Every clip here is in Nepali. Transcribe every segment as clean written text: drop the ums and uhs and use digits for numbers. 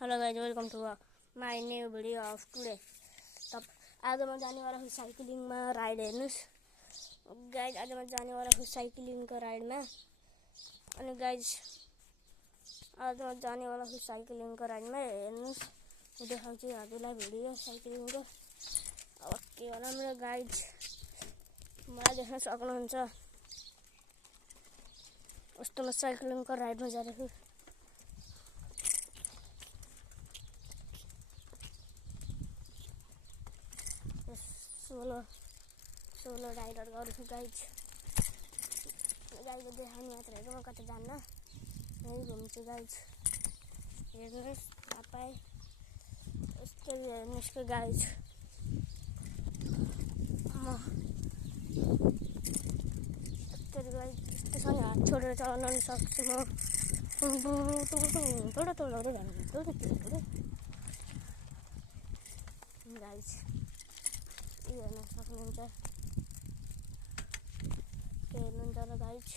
Hello guys, welcome to my new video of today. आज म जानेवाला हूँ साइक्लिङमा राइड। हेर्नुहोस् गाइज, आज म जानेवाला हूँ साइक्लिङको राइडमा। अनि गाइज, आज म जानेवाला हूँ साइक्लिङको राइडमा। हेर्नुहोस्, म देखाउँछु हजुरलाई भिडियो साइक्लिङको। अब के भनौँ र गाइज, मलाई देख्न सक्नुहुन्छ कस्तो म साइक्लिङको राइडमा जाँदैछु। सोलो राइडर गर्छु गाइज। गाइजले देखाउने मात्र हेर्नु, म कतै जान्न, यहीँ घुम्छु गाइज। हेर्नुहोस् तपाईँ, यस्तै हेर्नुहोस् कि गाइज, म यस्तरी गाइज यस्तोसँग हात छोडेर चलाउन सक्छु म। गाइज हेर्न सक्नुहुन्छ, के हेर्नुहुन्छ र गाइज।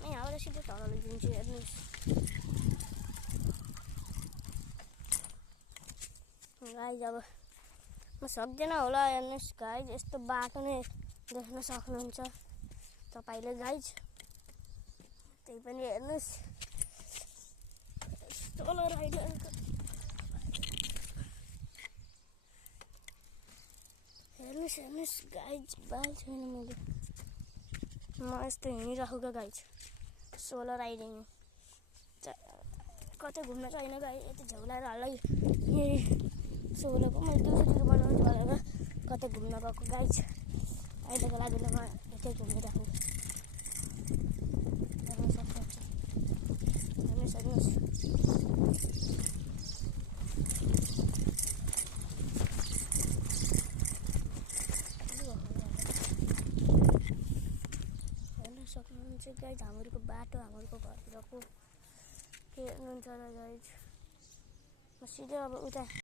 म यहाँबाट सिधै तल लगिदिन्छु। हेर्नुहोस् गाइज, अब म सक्दैन होला। हेर्नुहोस् गाइज, यस्तो बाटो नै देख्न सक्नुहुन्छ तपाईँले गाइज। त्यही पनि हेर्नुहोस्, सोलो राइडरको हेर्नुहोस् गाइज। बाल छैन मैले, म यस्तो हिँडिराखेको गाइज। सोलो राइडिङ कतै घुम्न छैन गाइज। यति झौलाएर हालै सोलोको मैले दुसरी बनाउनु भनेर कतै घुम्न गएको गाइज। अहिलेको लागि म यतै घुमिरहेको। हेर्न सक्नुहुन्छ, हेर्नुहोस् सक्नुहुन्छ गाइज। हाम्रो बाटो, हाम्रो घरतिरको के हेर्नुहुन्छ र गाइज। म सिधै अब उता